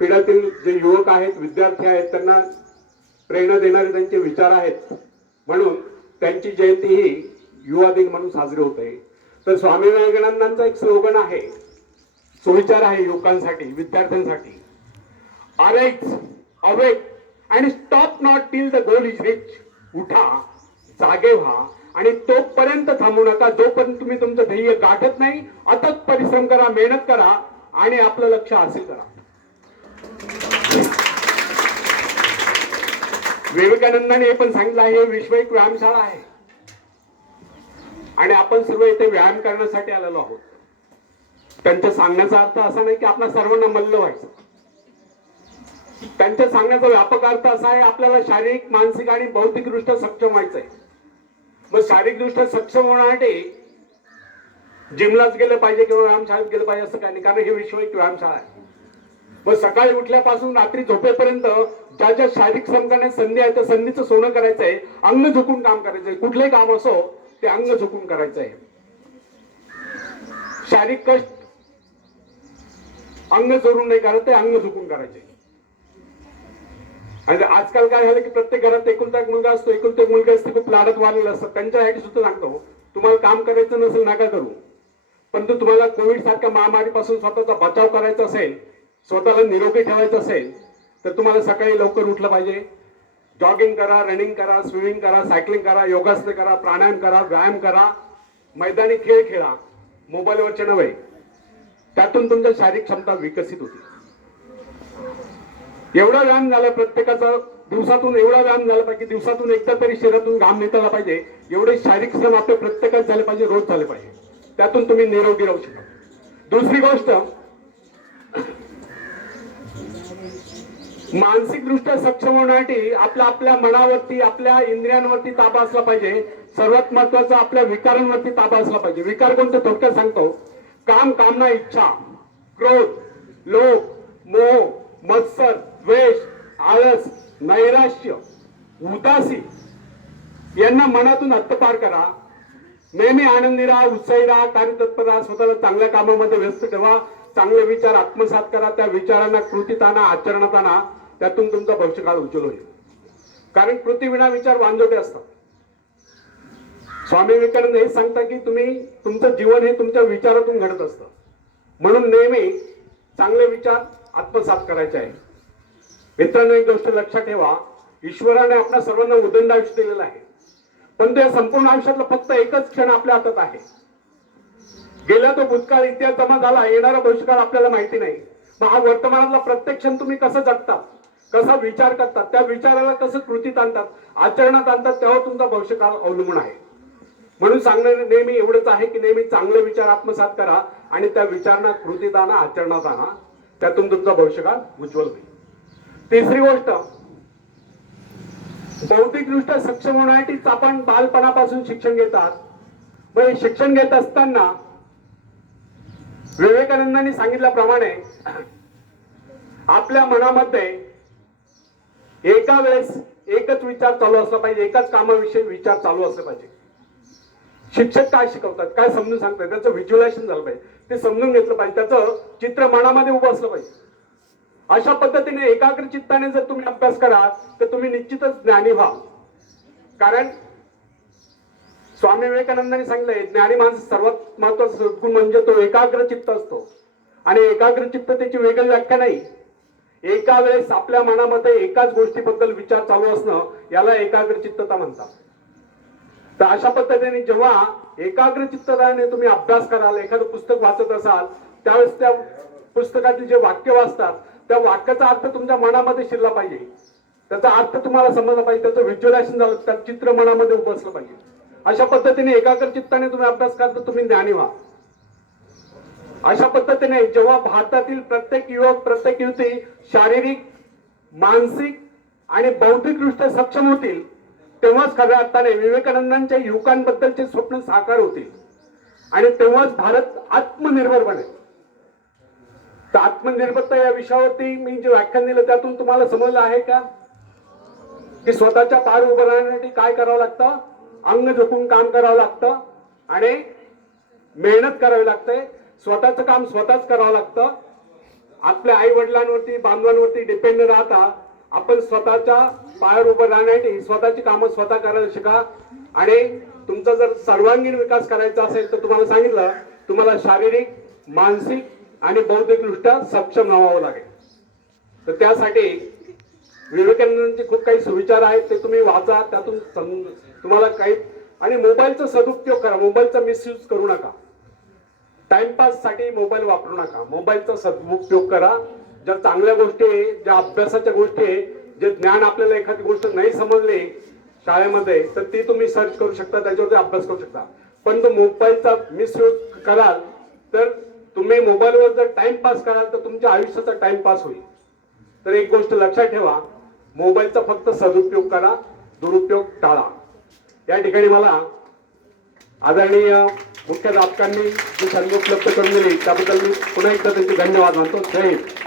पिढ्यातील जे युवक आहेत विद्यार्थी आहेत त्यांना प्रेरणा देणारे त्यांचे विचार आहेत. म्हणून त्यांची जयंती ही युवा दिन म्हणून साजरी होते तर स्वामी विवेकानंदांचा एक स्लोगन आहे. सुविचार आहे युवकांसाठी विद्यार्थ्यांसाठी. अरेच अवेक आणि stop not till the goal is reach उठा जागे व्हा आणि तोपर्यंत थांबू नका. जोपर्यंत तुम्ही तुमचं ध्येय गाठत नाही अथक परिश्रम करा मेहनत करा आणि आपलं लक्ष हासिल करा. विवेकानंदाने हे पण सांगितलं आहे विश्व एक व्यायामशाळा आहे. आणि आपण सर्व इथे व्यायाम करण्यासाठी आलेलो आहोत. त्यांच्या सांगण्याचा अर्थ असा नाही की आपल्या सर्वांना मल्ल व्हायचं. त्यांच्या सांगण्याचा व्यापक अर्थ असा आहे आपल्याला शारीरिक मानसिक आणि बौद्धिकदृष्ट्या सक्षम व्हायचंय. मग शारीरिकदृष्ट्या सक्षम होण्यासाठी जिमलाच गेलं पाहिजे किंवा व्यायामशाळेत गेलं पाहिजे असं काही नाही कारण हे विश्व एक व्यायामशाळा आहे. मग सकाळी उठल्यापासून रात्री झोपेपर्यंत ज्या ज्या शारीरिक श्रम संधी आहे त्या संधीचं सोनं करायचं आहे अंग झुकून काम करायचंय. कुठलंही काम असो ते अंग झुकून करायचं आहे शारीरिक कष्ट अंग जोडून नाही करत ते अंग झुकून करायचे आणि आजकाल काय झालं की प्रत्येक घरात एकुलता एक मुलगा असतो एकुलता एक मुलगा असते खूप लाडत वाढलेला असतात. त्यांच्यासाठी सुद्धा सांगतो तुम्हाला काम करायचं नसेल नका करू. परंतु तुम्हाला कोविड सारख्या महामारीपासून स्वतःचा बचाव करायचा असेल स्वतःला निरोगी ठेवायचं असेल तर तुम्हाला सकाळी लवकर उठलं पाहिजे. जॉगिंग करा रनिंग करा स्विमिंग करा सायकलिंग करा योगासनं करा प्राणायाम करा व्यायाम करा मैदानी खेळ खेळा मोबाईलवरचे नव्हे. त्यातून तुमच्या शारीरिक क्षमता विकसित होती. एवढा व्यायाम झाला प्रत्येकाचा दिवसातून एवढा व्यायाम झाला पाहिजे दिवसातून एकदा तरी शरीरातून घाम निघाला पाहिजे. एवढे शारीरिक श्रम आपले प्रत्येकात झाले पाहिजे रोज झाले पाहिजे. त्यातून तुम्ही निरोगी राहू शकाल दुसरी गोष्ट मानसिकदृष्ट्या सक्षम होण्यासाठी आपल्या आपल्या मनावरती आपल्या इंद्रियांवरती ताबा असला पाहिजे. सर्वात महत्त्वाचा आपल्या विकारांवरती ताबा असला पाहिजे. विकार कोणते? थोडक्यात सांगतो. काम कामना इच्छा. क्रोध लोभ मोह मत्सर द्वेष आळस नैराश्य उदासी. यांना मनातून हत्तपार करा. नेहमी आनंदी राहा उत्साही राहा कार्यतत्पर राहा स्वतःला चांगल्या कामामध्ये व्यस्त ठेवा. चांगले विचार आत्मसात करा त्या विचारांना कृतीत आणा आचरणात आणा त्यातून तुमचा भविष्यकाळ उज्ज्वल होईल. कारण कृती विना विचार वांजोटे असतात. स्वामी विवेकानंद हे सांगता की तुम्ही तुमचं जीवन हे तुमच्या विचारातून घडत असतं. म्हणून नेहमी चांगले विचार आत्मसात करायचे आहे. मित्रांनो एक गोष्ट लक्षात ठेवा. ईश्वराने आपल्या सर्वांना उदंड आयुष्य दिलेलं आहे. पण त्या संपूर्ण आयुष्यातला फक्त एकच क्षण आपल्या हातात आहे. गेला तो भूतकाळ इतिहास जमा झाला येणारा भविष्यकाळ आपल्याला माहिती नाही. मग हा वर्तमानातला प्रत्येक क्षण तुम्ही कसं जगता कसा विचार करतात त्या विचाराला कसं कृतीत आणतात आचरणात आणतात तेव्हा तुमचा भविष्यकाळ अवलंबून आहे. म्हणून सांगणं नेहमी एवढंच आहे की नेहमी चांगले विचार आत्मसात करा आणि त्या विचारांना कृतीत आणा आचरणात आणा. त्यातून तुमचा भविष्यकाळ उज्ज्वल होईल. तिसरी गोष्ट बौद्धिकदृष्ट्या सक्षम होण्यासाठीच आपण बालपणापासून शिक्षण घेतात. मग हे शिक्षण घेत असताना विवेकानंदांनी सांगितल्याप्रमाणे आपल्या मनामध्ये एका वेळेस एकच विचार चालू असला पाहिजे एकाच कामाविषयी विचार चालू असले पाहिजे. शिक्षक काय शिकवतात काय समजून सांगतात त्याचं व्हिज्युलायझेशन झालं पाहिजे. ते समजून घेतलं पाहिजे त्याचं चित्र मनामध्ये उभं असलं पाहिजे. अशा पद्धतीने एकाग्र चित्ताने जर तुम्ही अभ्यास कराल तर तुम्ही निश्चितच ज्ञानी व्हा कारण स्वामी विवेकानंदांनी सांगितलंय ज्ञानी माणसं सर्वात महत्त्वाचा सद्गुण म्हणजे तो एकाग्र चित्त असतो. आणि एकाग्र चित्त त्याची वेगळी व्याख्या नाही. एका वेळेस आपल्या मनामध्ये एकाच गोष्टीबद्दल विचार चालू असणं याला एकाग्र चित्तता म्हणतात. तर अशा पद्धतीने जेव्हा एकाग्र चित्तताने तुम्ही अभ्यास कराल एखादं पुस्तक वाचत असाल त्यावेळेस त्या पुस्तकातील जे वाक्य वाचतात त्या वाक्याचा अर्थ तुमच्या मनामध्ये शिरला पाहिजे. त्याचा अर्थ तुम्हाला समजला पाहिजे त्याचं व्हिज्युअलायझेशन झालं त्या चित्र मनामध्ये उभसलं पाहिजे. अशा पद्धतीने एकाग्र चित्ताने तुम्ही अभ्यास कराल तर तुम्ही ज्ञानी व्हा. अशा पद्धतीने जेव्हा भारतातील प्रत्येक युवक प्रत्येक युवती शारीरिक मानसिक आणि बौद्धिकदृष्ट्या सक्षम होतील तेव्हाच खऱ्या अर्थाने विवेकानंदांच्या युवकांबद्दलचे स्वप्न साकार होतील. आणि तेव्हाच भारत आत्मनिर्भर बनेल. तर आत्मनिर्भरता या विषयावरती मी जे व्याख्यान दिलं त्यातून तुम्हाला समजलं आहे का? की स्वतःच्या पार उभं राहण्यासाठी काय करावं लागतं? अंग झोपून काम करावं लागतं आणि मेहनत करावी लागते. स्वतःचं काम स्वतःच करावं लागतं. आपल्या आई वडिलांवरती बांधवांवरती डिपेंड राहता आपण स्वतःच्या पायावर उभं राहण्यासाठी स्वतःची कामं स्वतः करायला शिका. आणि तुमचा जर सर्वांगीण विकास करायचा असेल तर तुम्हाला सांगितलं तुम्हाला शारीरिक मानसिक आणि बौद्धिकदृष्ट्या सक्षम व्हावं लागेल. तर त्यासाठी विवेकानंदांचे खूप काही सुविचार आहेत ते तुम्ही वाचा. त्यातून सम- तुम्हाला काही आणि मोबाईलचा सदुपयोग करा. मोबाईलचा मिसयूज करू नका. टाइमपाससाठी मोबाईल वापरू नका. मोबाईलचा सदुपयोग करा. ज्या चांगल्या गोष्टी आहे ज्या अभ्यासाच्या गोष्टी आहे जे ज्ञान आपल्याला एखादी गोष्ट नाही समजली शाळेमध्ये तर ती तुम्ही सर्च करू शकता त्याच्यावरती अभ्यास करू शकता. पण तो मोबाईलचा मिसयूज कराल तर तुम्ही मोबाईलवर जर टाइमपास कराल तर तुमच्या आयुष्याचा टाइमपास होईल. तर एक गोष्ट लक्षात ठेवा. मोबाईलचा फक्त सदुपयोग करा दुरुपयोग टाळा. या ठिकाणी मला आदरणीय मुख्याध्यापकांनी जी संधी उपलब्ध करून दिली त्याबद्दल मी पुन्हा एकदा त्यांचे धन्यवाद मानतो. जय हिंद.